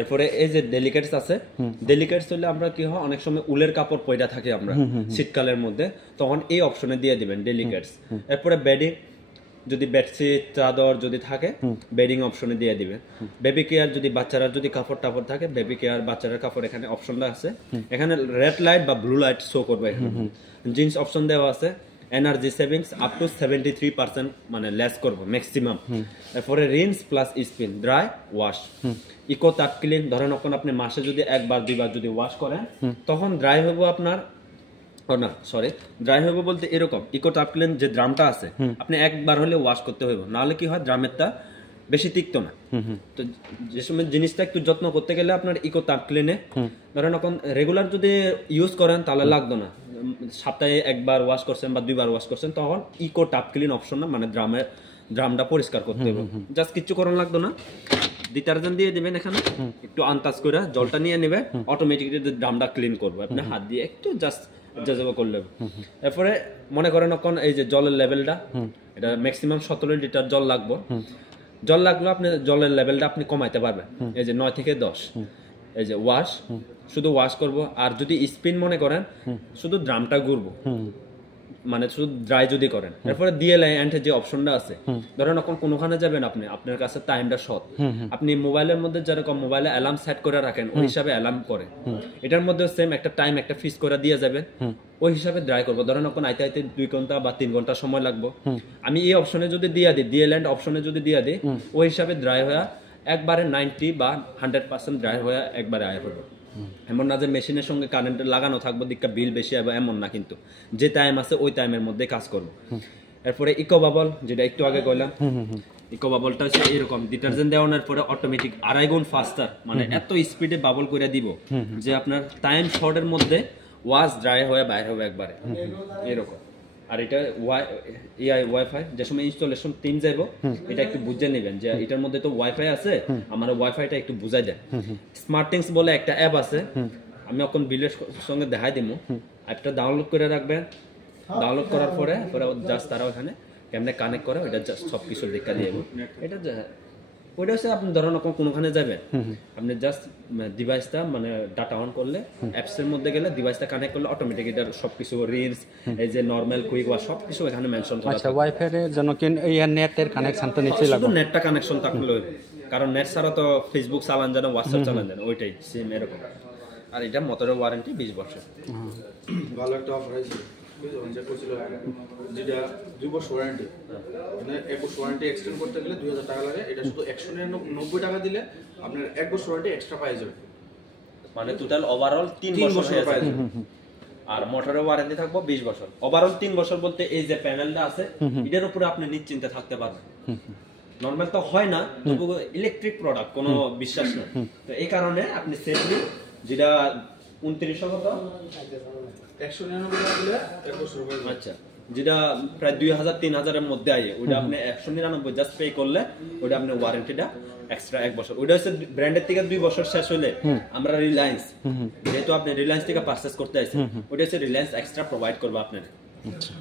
এরপরে এই যে ডেলিকেটস আছে, ডেলিকেটস হলে আমরা কি হয় অনেক সময় উলের কাপড় পয়রা থাকে আমরা শীতকালের মধ্যে, তখন এই অপশনে দিয়ে দিবেন ডেলিকেটস। এরপরে বেডিং, যদি বেডশিট চাদর যদি থাকে বেডিং অপশনে দিয়ে দিবেন। বেবি কেয়ার, যদি বাচ্চারা যদি কাপড় টাপড় থাকে বেবি কেয়ার বাচ্চাদের কাপড় এখানে অপশনটা আছে। এখানে রেড লাইট বা ব্লু লাইট শো করবে এখানে। জিন্স অপশন দেওয়া আছে। এনার্জি সেভিংস আপ টু 73% মানে লেস করবো ম্যাক্সিমাম। এরপরে rinse plus spin, dry wash, eco tub clean. ধরেন এখন আপনি মাসে যদি একবার দুইবার যদি ওয়াশ করেন তখন ড্রাই হবো আপনার, না সরি, ড্রাই হইব বলতে এরকম ইকো টাপ ক্লিন যে ড্রামটা আছে আপনি একবার হলে ওয়াশ করতে হইব, নাহলে কি হয় ড্রামেরটা বেশি তিক্ত না। তো যে সময় জিনিসটা একটু যত্ন করতে গেলে আপনার ইকো টাপ ক্লিনে ধরেন এখন রেগুলার যদি ইউজ করেন তাহলে লাগতো না, সপ্তাহে একবার ওয়াশ করছেন বা দুইবার ওয়াশ করছেন তখন ইকো টাপ ক্লিন অপশন না মানে ড্রামটা পরিষ্কার করতে হবে, জাস্ট কিছু করার লাগতো না। ডিটারজেন্ট দিয়ে দিবেন এখানে, একটু আন্দাজ করে জলটা নিয়ে নেবেন, অটোমেটিকলি ড্রামটা ক্লিন করবো আপনি হাত দিয়ে একটু জাস্ট যাজবা করলে। এরপরে মনে করেন এখন এই যে জলের লেভেলটা, এটা ম্যাক্সিমাম 17 লিটার জল লাগবে। জল লাগলো আপনি জলের লেভেলটা আপনি কমাইতে পারবেন, এই যে 9 থেকে 10। এই যে ওয়াশ, শুধু ওয়াশ করব। আর যদি স্পিন মনে করেন শুধু ড্রামটা ঘুরবো, মানে শুধু ড্রাই যদি করেন। এরপরে ডিএলআই এন্ড যে অপশনটা আছে, ধরেন এখন কোনখানে যাবেন আপনি, আপনার কাছে টাইমটা শর্ট, আপনি মোবাইলের মধ্যে যেরকম মোবাইলে অ্যালার্ম সেট করে রাখেন ওই হিসাবে অ্যালার্ম করে, এটার মধ্যে সেম একটা টাইম একটা ফিক্স করে দিয়ে যাবেন, ওই হিসাবে ড্রাই করবো। ধরেন এখন আইতে আইতে 2 ঘন্টা বা 3 ঘন্টা সময় লাগবে, আমি এই অপশনে যদি দিয়ে দিই, ডিএলআই অপশনে যদি দিয়ে দিই, ওই হিসাবে ড্রাই হয়ে একবারে 90 বা 100% ড্রাই হয়ে একবারে আয় করবো। এমন না যে মেশিনের সঙ্গে কারেন্ট লাগানো থাকবো দিকটা বিল বেশি হবে, এমন না, কিন্তু যে টাইম আছে ওই টাইমের মধ্যে কাজ করবো। এরপরে ইকো বাবল, যেটা একটু আগে কইলাম, ইকো বাবলটা হচ্ছে এরকম ডিটারজেন্ট দেওয়ানোর পরে অটোমেটিক 2.5 গুণ ফাস্টার, মানে এত স্পিডে বাবল করে দিব যে আপনার টাইম শর্টের মধ্যে ওয়াশ ড্রাই হয়ে বাইরে হবে একবারে এরকম। আর এটা ওয়াইফাই যে সময় ইনস্টলেশন টিম যাইব এটা একটু বুঝে নেবেন যে এটার মধ্যে তো ওয়াইফাই আছে, আমার ওয়াইফাইটা একটু বুঝাই দেন। স্মার্টিংস বলে একটা অ্যাপ আছে, আমি এখন বিলের সঙ্গে দেখাই দিব, অ্যাপটা ডাউনলোড করে রাখবেন। ডাউনলোড করার পরে জাস্ট তারা ওখানে কেমনে কানেক্ট করে ওইটা জাস্ট সব কিছু দেখা দিয়ে এটা ওইটা হচ্ছে আপনি ধরেন কোনোখানে যাবেন, আপনি জাস্স্ট ডিভাইসটা মানে ডাটা অন করলে অ্যাপসের মধ্যে গেলে ডিভাইসটা কানেক্ট করলে অটোমেটিক এটা সবকিছু রিলস এই যে নরমাল কুইক ওয়াশ সবকিছু এখানে মেনশন করা আছে। আচ্ছা, ওয়াইফাই এর জন্য কি এই নেটের কানেকশন তো নিচে লাগবে? শুধু নেটটা কানেকশন থাকলে কারণ নেট ছাড়া তো ফেসবুক চালান যায় না, হোয়াটসঅ্যাপ চালান যায় না, ওইটাই সেম এরকম। আর এটা মোটরের ওয়ারেন্টি 20 বছর। ভালো একটা অফার আছে যেটা 2 বছর ওয়ারেন্টি, মানে 1 বছর ওয়ারেন্টি এক্সটেন্ড করতে গেলে 2000 টাকা লাগে, এটা শুধু 199 টাকা দিলে আপনার 1 বছর ওয়ারেন্টি এক্সট্রা পাই যাবে, মানে টোটাল ওভারঅল 3 বছর পাই যাবে। আর মোটরের ওয়ারেন্টি থাকবে 20 বছর। ওভারঅল 3 বছর বলতে এই যে প্যানেলটা আছে এটার উপরে আপনি নিশ্চিন্তে থাকতে পারবেন। নরমাল তো হয় না, তবু ইলেকট্রিক প্রোডাক্ট কোনো বিশ্বাস না, তো এই কারণে আপনি সেফলি যেটা 2900 কত 199 টাকা দিলে 1 বছর পাই যাবে। আচ্ছা, যেটা প্রায় 2000-3000 এর মধ্যে আয় ওটা আপনি 199 জাস্ট পে করলে ওটা আপনি ওয়ারেন্টিটা এক্সট্রা 1 বছর। ওটা হচ্ছে ব্র্যান্ডের থেকে 2 বছর শেষ হলে আমরা রিলায়েন্স, যেহেতু আপনি রিলায়েন্স থেকে পারচেজ করতে আসছেন, ওটা হচ্ছে রিলায়েন্স এক্সট্রা প্রোভাইড করবে আপনার। আচ্ছা,